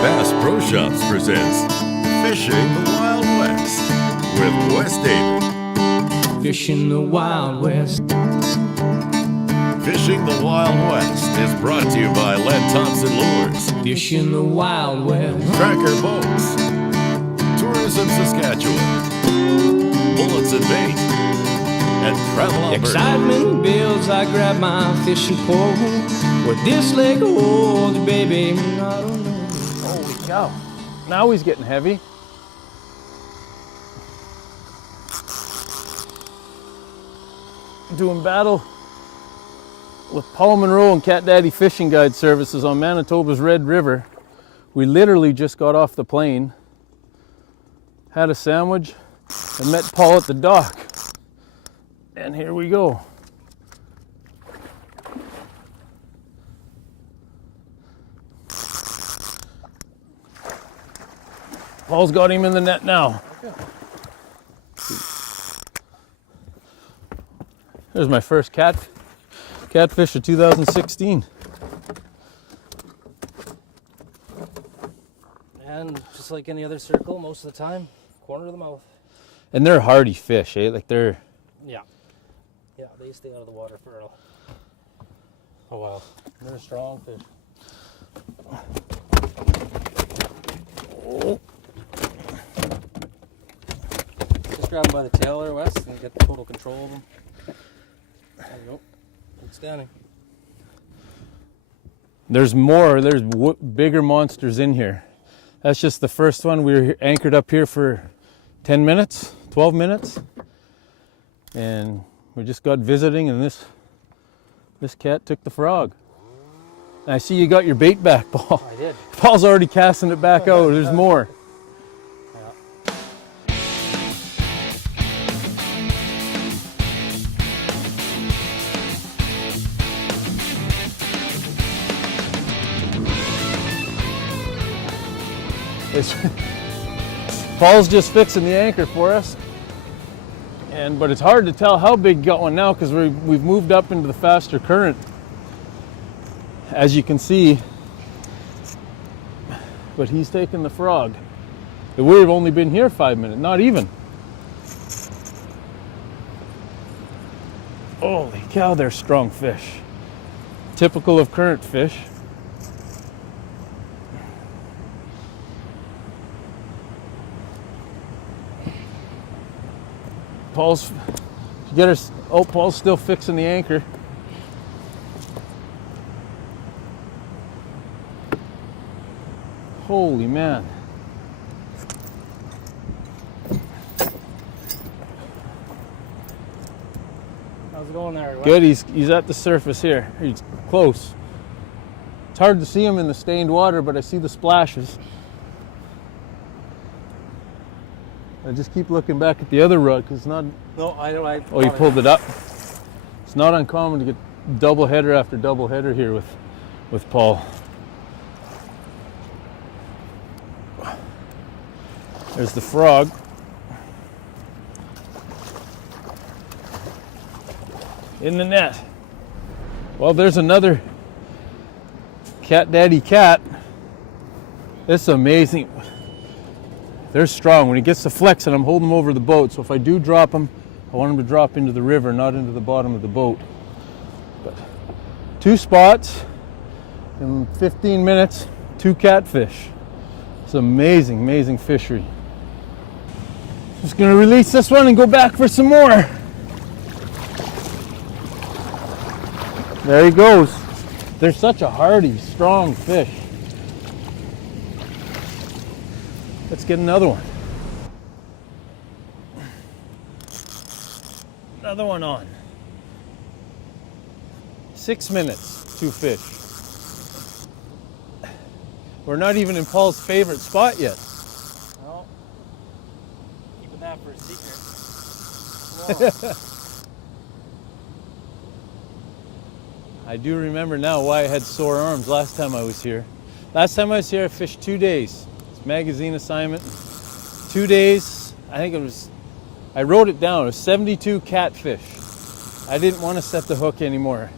Bass Pro Shops presents Fishing the Wild West with Wes David. Fishing the Wild West. Fishing the Wild West is brought to you by Len Thompson Lures, Fishing the Wild West. Tracker Boats, Tourism Saskatchewan, Bullets and Bait, and Travel Alberta. Excitement builds, I grab my fishing pole. What this leg holds, baby, I don't know. Holy cow. Now he's getting heavy. Doing battle with Paul Monroe and Cat Daddy Fishing Guide Services on Manitoba's Red River. We literally just got off the plane, had a sandwich, and met Paul at the dock. And here we go. Paul's got him in the net now. There's my first catfish of 2016. And just like any other circle, most of the time, corner of the mouth. And they're hardy fish, eh? Like they're... Yeah, they stay out of the water for a while. They're a strong fish. Oh. Just grab them by the tail there, Wes, and get total control of them. There you go. Outstanding. There's more, there's bigger monsters in here. That's just the first one. We were anchored up here for 10 minutes, 12 minutes. And we just got visiting, and this cat took the frog. And I see you got your bait back, Paul. I did. Paul's already casting it back out. There's more. Paul's just fixing the anchor for us, but it's hard to tell how big he got one now because we've moved up into the faster current, as you can see. But he's taking the frog. We've only been here 5 minutes, not even. Holy cow, they're strong fish. Typical of current fish. Paul's still fixing the anchor. Holy man. How's it going there, Wes? Good, he's at the surface here. He's close. It's hard to see him in the stained water, but I see the splashes. I just keep looking back at the other rod because it's not... No, I don't. Oh, you pulled it up? It's not uncommon to get double header after double header here with Paul. There's the frog. In the net. Well, there's another Cat Daddy cat. It's amazing. They're strong. When he gets to flexing, I'm holding them over the boat. So if I do drop them, I want them to drop into the river, not into the bottom of the boat. But 2 spots in 15 minutes, 2 catfish. It's amazing, amazing fishery. Just gonna release this one and go back for some more. There he goes. They're such a hardy, strong fish. Let's get another one. Another one on. 6 minutes, 2 fish. We're not even in Paul's favorite spot yet. No. Keeping that for a secret. I do remember now why I had sore arms last time I was here. Last time I was here, I fished 2 days. It's a magazine assignment. 2 days, I think it was, I wrote it down, it was 72 catfish. I didn't want to set the hook anymore.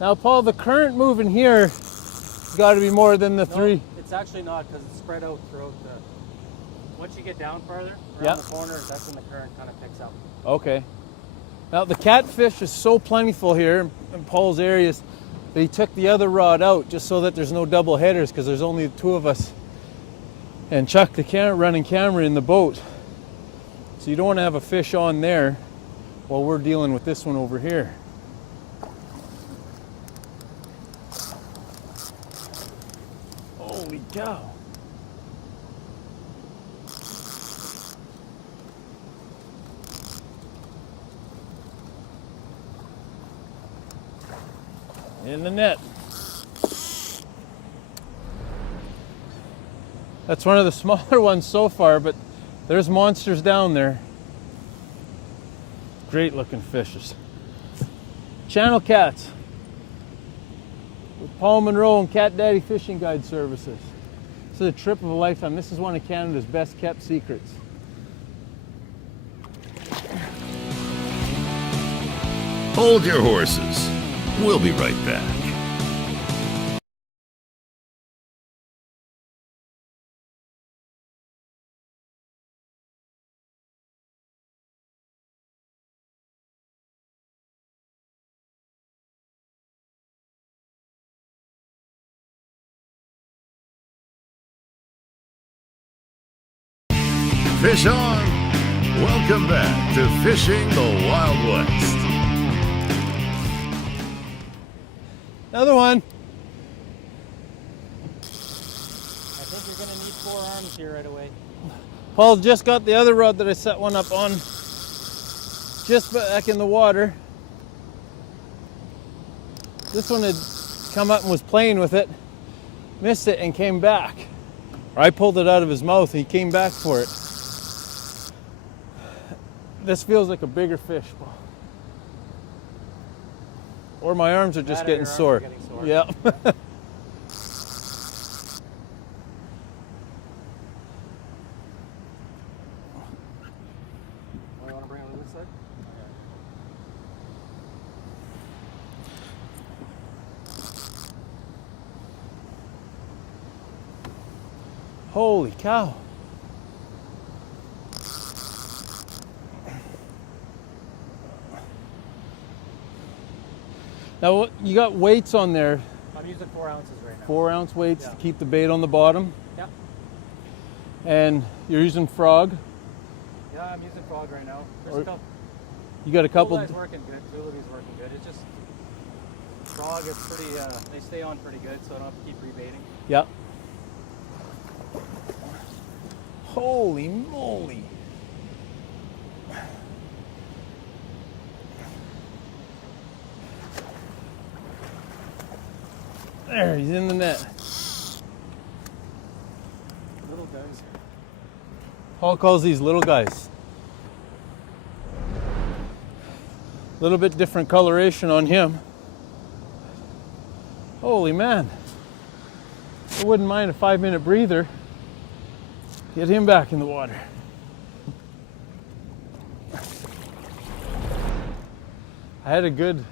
Now, Paul, the current moving here has got to be more than the No, 3. it's actually not, because it's spread out throughout the. Once you get down farther, around Yeah. the corner, that's when the current kind of picks up. Okay. Now, the catfish is so plentiful here in Paul's areas that he took the other rod out just so that there's no double headers, because there's only the 2 of us. And Chuck, the running camera in the boat. So you don't want to have a fish on there while we're dealing with this one over here. Holy cow. In the net. That's one of the smaller ones so far, but there's monsters down there. Great looking fishes. Channel cats with Paul Monroe and Cat Daddy Fishing Guide Services. This is a trip of a lifetime. This is one of Canada's best kept secrets. Hold your horses. We'll be right back. Fish on! Welcome back to Fishing the Wild West. Another one. I think you're going to need 4 arms here right away. Paul just got the other rod that I set one up on just back in the water. This one had come up and was playing with it, missed it and came back. Or I pulled it out of his mouth and he came back for it. This feels like a bigger fish, Paul. Or my arms are just getting sore. Yeah. Oh, you want to bring it on this side? Holy cow. Now, you got weights on there, I'm using 4 ounces right now. 4-ounce weights Yeah. to keep the bait on the bottom. Yeah. And you're using frog. Yeah, I'm using frog right now. There's Or- a couple. You got a couple. Bullseye's working good. Tulipi's working good. It's just frog is pretty. They stay on pretty good, so I don't have to keep rebaiting. Yeah. Holy moly. There, he's in the net. Little guys. Paul calls these little guys. A little bit different coloration on him. Holy man. I wouldn't mind a 5-minute breather. Get him back in the water. I had a good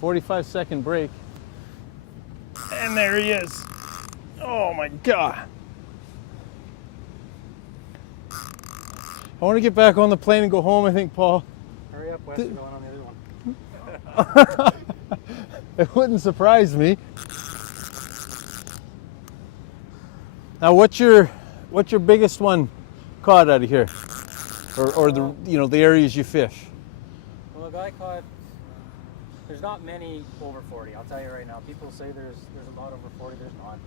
45-second break. And there he is. Oh my God. I want to get back on the plane and go home, I think, Paul. Hurry up, Wes. You're going on the other one. It wouldn't surprise me. Now, what's your biggest one caught out of here, or the the areas you fish? Well, the guy caught. There's not many over 40. I'll tell you right now. People say there's a lot over 40. There's not.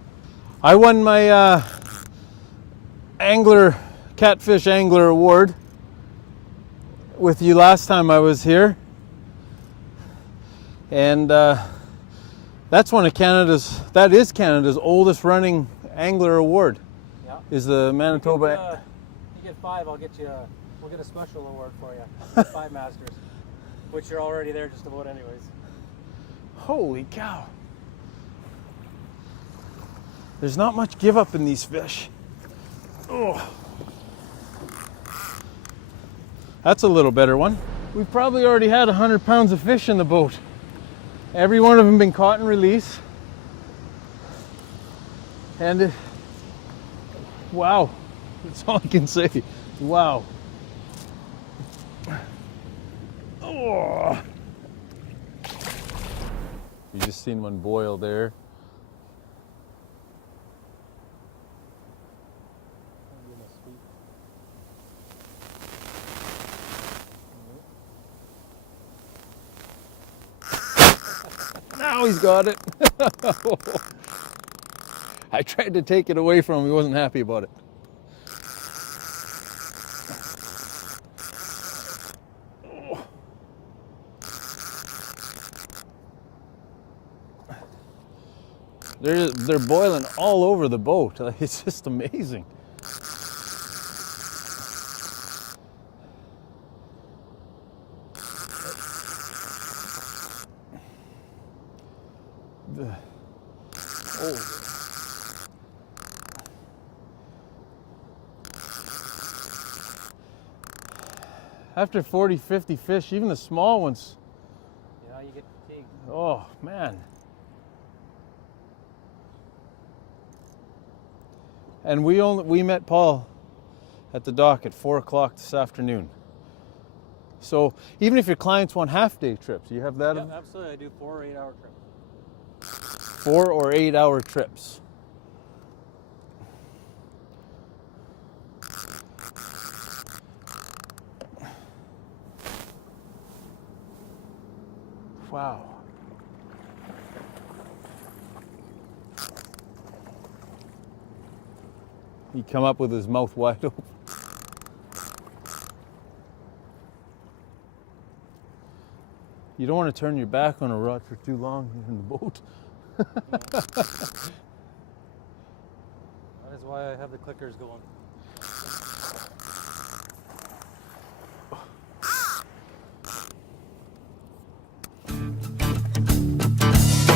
I won my catfish angler award with you last time I was here, and that's one of that is Canada's oldest running angler award. Yeah. Is the Manitoba. You get 5, I'll get you. We'll get a special award for you. 5 masters, which you're already there just about anyways. Holy cow! There's not much give up in these fish. Oh, that's a little better one. We've probably already had 100 pounds of fish in the boat, Every one of them been caught and released. And wow, that's all I can say. Wow. Oh. You just seen one boil there. Now he's got it. I tried to take it away from him. He wasn't happy about it. They're boiling all over the boat. It's just amazing. After 40, 50 fish, even the small ones. Yeah, you get fatigued. Oh, man. And we met Paul at the dock at 4 o'clock this afternoon. So even if your clients want half-day trips, you have that? Yeah, absolutely. I do 4 or 8 hour trips. 4 or 8 hour trips. Wow. He come up with his mouth wide open. You don't want to turn your back on a rod for too long in the boat. That is why I have the clickers going.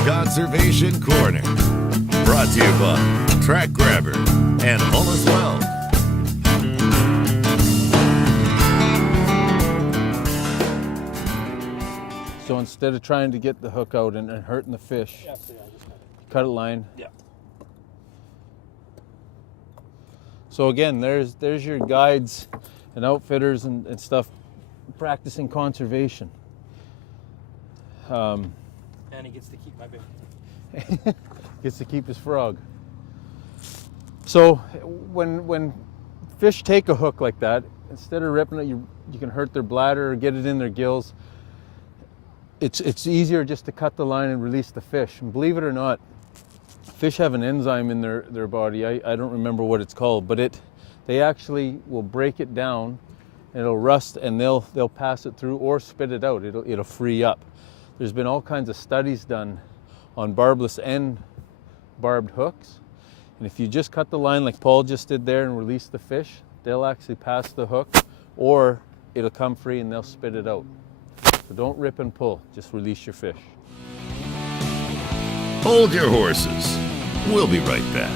Conservation Corner. Brought to you by Track Grabber and All Is Well. So instead of trying to get the hook out and hurting the fish, Yeah, so I just cut it line. Yeah. So again, there's your guides and outfitters and stuff practicing conservation. And he gets to keep my bait. Gets to keep his frog. So when fish take a hook like that, instead of ripping it, you can hurt their bladder or get it in their gills. It's easier just to cut the line and release the fish. And believe it or not, fish have an enzyme in their body. I don't remember what it's called, but they actually will break it down and it'll rust and they'll pass it through or spit it out. It'll free up. There's been all kinds of studies done on barbless and barbed hooks. And if you just cut the line like Paul just did there and release the fish, they'll actually pass the hook or it'll come free and they'll spit it out. So don't rip and pull, just release your fish. Hold your horses. We'll be right back.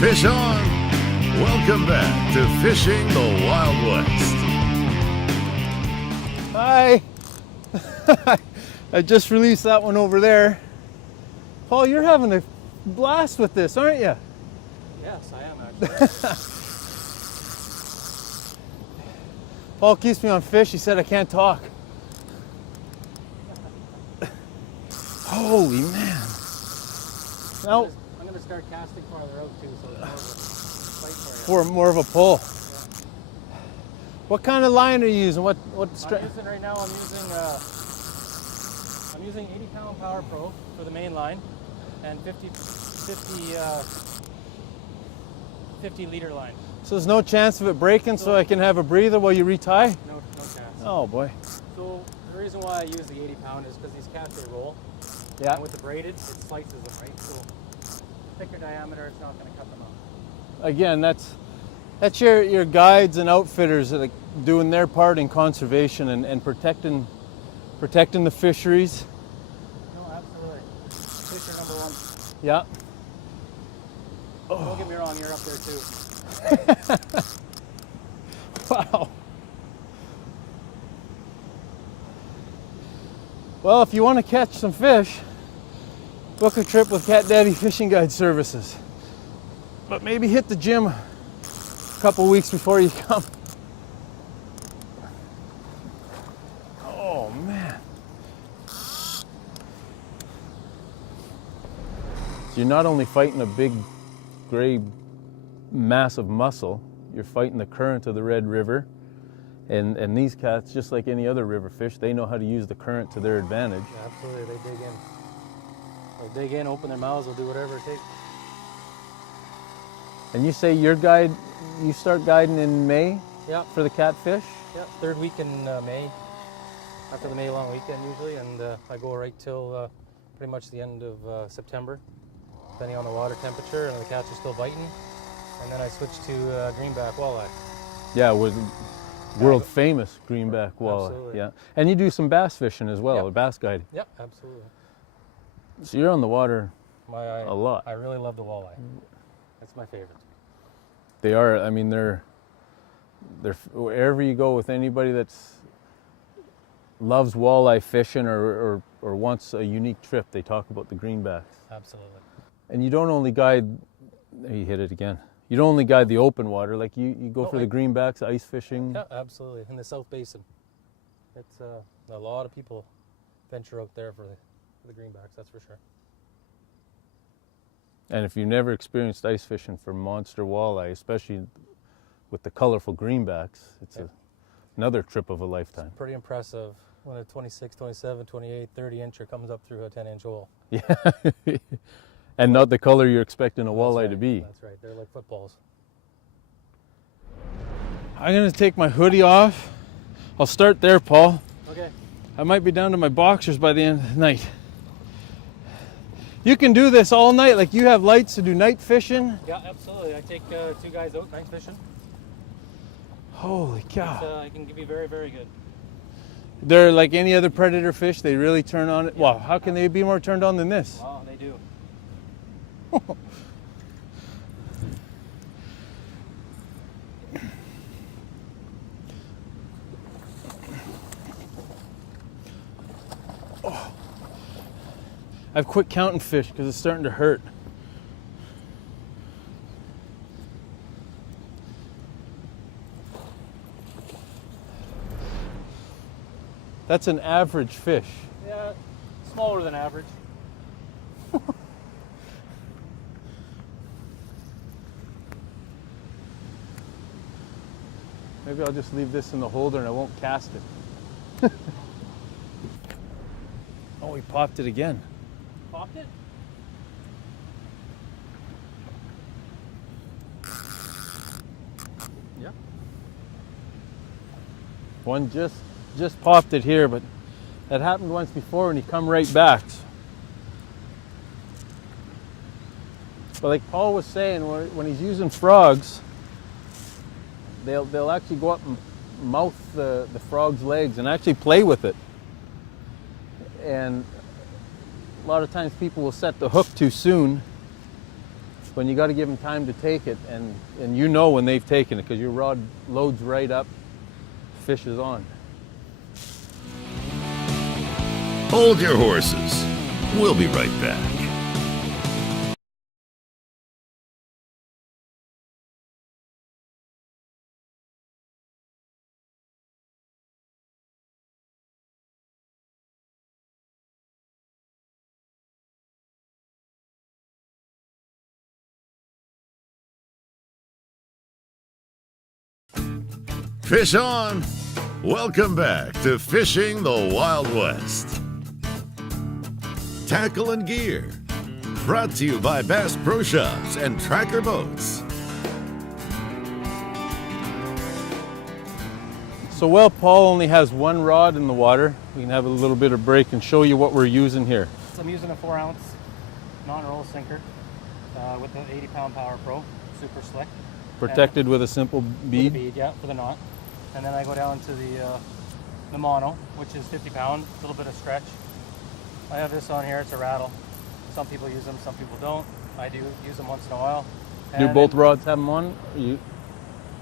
Fish on! Welcome back to Fishing the Wild West. Hi! I just released that one over there. Paul, you're having a blast with this, aren't you? Yes, I am actually. Paul keeps me on fish. He said I can't talk. Holy man. Now, I'm going to start casting farther out too, so it's more of a fight for you. for more of a pull. What kind of line are you using? What I'm strength? using right now. I'm using 80-pound Power Pro for the main line, and 50 liter line. So there's no chance of it breaking, so I can have a breather while you retie? No chance. Oh boy. So the reason why I use the 80-pound is because these cats they roll. Yeah. And with the braided, it slices them, right? So thicker diameter, it's not going to cut them off. Again, that's your guides and outfitters that doing their part in conservation and protecting the fisheries. No, absolutely. Fish are number one. Yeah. Don't get me wrong, you're up there too. Wow. Well, if you want to catch some fish, book a trip with Cat Daddy Fishing Guide Services. But maybe hit the gym a couple weeks before you come. Oh man. So you're not only fighting a big gray mass of mussel, you're fighting the current of the Red River. And these cats, just like any other river fish, they know how to use the current to their advantage. Yeah, absolutely, they dig in. They'll dig in, open their mouths, they'll do whatever it takes. And you say you start guiding in May Yeah. for the catfish? Yeah, third week in May, after the May long weekend usually, and I go right till pretty much the end of September, depending on the water temperature and the cats are still biting. And then I switch to greenback walleye. Yeah, with world famous greenback walleye. Absolutely. Yeah, and you do some bass fishing as well, Yep. or bass guiding. Yep, absolutely. So you're on the water A a lot. I really love the walleye. That's my favorite. They are. I mean, they're wherever you go with anybody that's loves walleye fishing or wants a unique trip, they talk about the greenbacks. Absolutely. And you don't only guide. You hit it again. You don't only guide the open water, like you go for the greenbacks, ice fishing. Yeah, absolutely. In the South Basin, it's a lot of people venture out there for the greenbacks. That's for sure. And if you've never experienced ice fishing for monster walleye, especially with the colorful greenbacks, it's another trip of a lifetime. It's pretty impressive when a 26, 27, 28, 30 incher comes up through a 10-inch hole. Yeah. And not the color you're expecting a That's walleye right. to be. That's right. They're like footballs. I'm going to take my hoodie off. I'll start there, Paul. Okay. I might be down to my boxers by the end of the night. You can do this all night, like you have lights to do night fishing. Yeah, absolutely. I take 2 guys out night fishing. Holy cow. It can be very, very good. They're like any other predator fish, they really turn on it. Wow, how can they be more turned on than this? Oh, they do. I've quit counting fish because it's starting to hurt. That's an average fish. Yeah, smaller than average. Maybe I'll just leave this in the holder and I won't cast it. Oh, he popped it again. Popped it? Yeah. One just popped it here, but that happened once before and he come right back. But like Paul was saying, when he's using frogs, they'll actually go up and mouth the frog's legs and actually play with it. And a lot of times people will set the hook too soon when you got to give them time to take it, and you know when they've taken it because your rod loads right up, fish is on. Hold your horses. We'll be right back. Fish on! Welcome back to Fishing the Wild West. Tackle and gear. Brought to you by Bass Pro Shops and Tracker Boats. So while Paul only has one rod in the water, we can have a little bit of break and show you what we're using here. So I'm using a 4-ounce non-roll sinker with an 80-pound Power Pro, super slick. Protected with a simple With a bead. bead, yeah, for the knot. and then I go down to the mono, which is 50 pound, a little bit of stretch. I have this on here, it's a rattle. Some people use them, some people don't. I do use them once in a while. Do both rods have them on?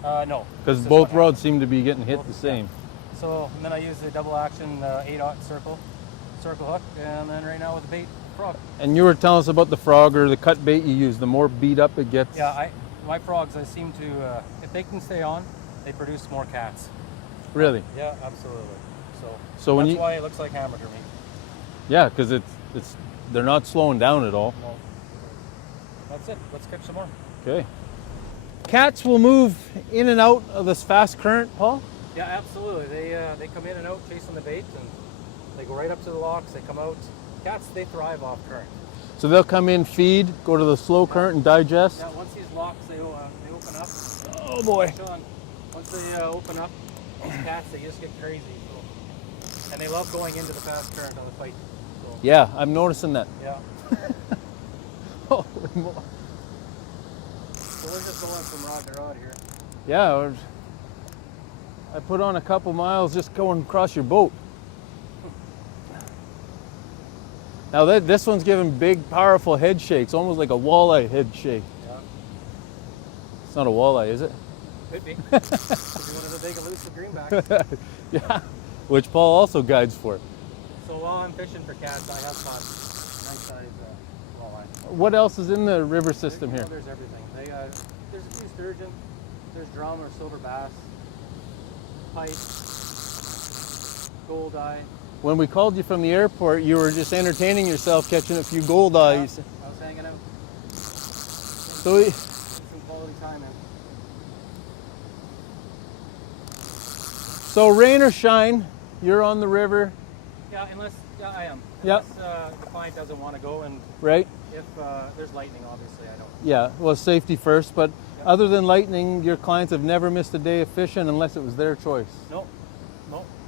No. Because both rods seem to be getting hit the same. Yeah. So, and then I use the double action 8/0 circle hook, and then right now with the bait, frog. And you were telling us about the frog or the cut bait you use. The more beat up it gets. Yeah, my frogs, I seem to, if they can stay on, they produce more cats. Really? Yeah, absolutely. So when that's why it looks like hamburger meat. Yeah, because they're not slowing down at all. No. That's it. Let's catch some more. Okay. Cats will move in and out of this fast current, Paul? Yeah, absolutely. They come in and out chasing the bait, and they go right up to the locks. They come out. Cats, they thrive off current. So they'll come in, feed, go to the slow current and digest? Yeah, once these locks, they open up. Oh boy. Once they open up, these cats, they just get crazy. So. And they love going into the fast current on the fight. So. Yeah, I'm noticing that. Yeah. Holy moly. So we're just going from rod to rod here. Yeah, I put on a couple miles just going across your boat. Now this one's giving big, powerful head shakes, almost like a walleye head shake. Yeah. It's not a walleye, is it? Could be. Could be one of the big elusive greenbacks. Yeah, which Paul also guides for. So while I'm fishing for cats, I have caught nice size walleye. What else is in the river system here? There's everything. There's a few sturgeon, there's drum or silver bass, pike, goldeye. When we called you from the airport, you were just entertaining yourself catching a few goldeyes. Yeah, I was hanging out. So Some quality time in. So rain or shine, you're on the river. Yeah, I am. Yeah. Unless the client doesn't want to go, and Right? if there's lightning, obviously I don't. Yeah, well, safety first, but other than lightning, your clients have never missed a day of fishing unless it was their choice. No.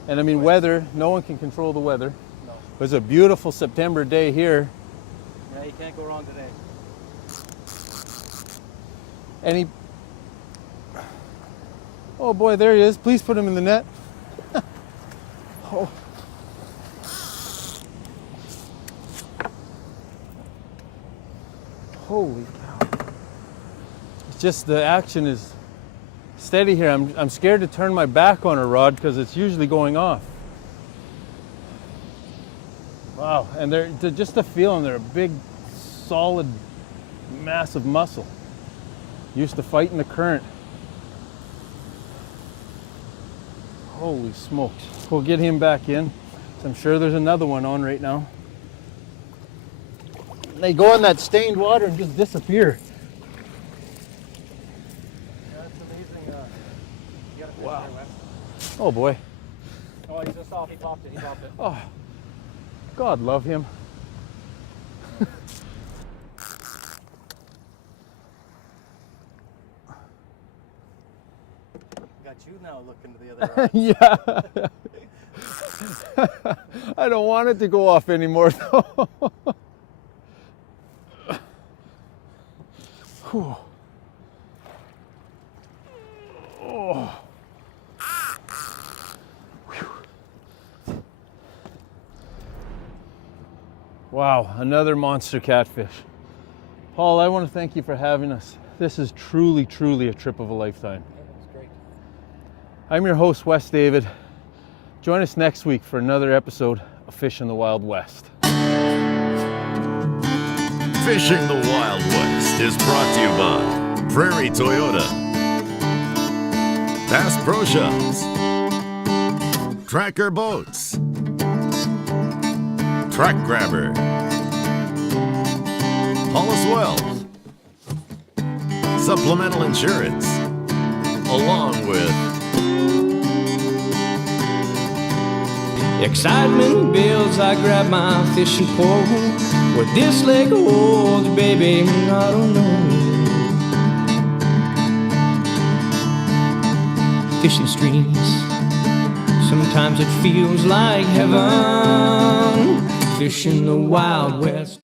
And I mean, weather, no one can control the weather. No. It was a beautiful September day here. Yeah, you can't go wrong today. Oh boy, there he is. Please put him in the net. Oh. Holy cow. It's just the action is steady here. I'm scared to turn my back on a rod because it's usually going off. Wow, and they're just a feeling. They're a big, solid, massive muscle. Used to fighting the current. Holy smokes. We'll get him back in. I'm sure there's another one on right now. They go in that stained water and just disappear. Yeah, it's amazing. You gotta fish Wow. there, Wes. Oh boy. Oh, he's just off. He popped it. Oh, God love him. Got you now looking to the other eye. Yeah. I don't want it to go off anymore though. Whew. Oh. Whew. Wow, another monster catfish. Paul, I want to thank you for having us. This is truly, truly a trip of a lifetime. Yeah, that was great. I'm your host, Wes David. Join us next week for another episode of Fishing the Wild West. Fishing the Wild West is brought to you by Prairie Toyota, Bass Pro Shops, Tracker Boats, Track Grabber, Hollis Wells, Supplemental Insurance, along with Excitement builds, I grab my fishing pole. What this lake holds, baby, I don't know. Fishing streams, sometimes it feels like heaven. Fishing the Wild West.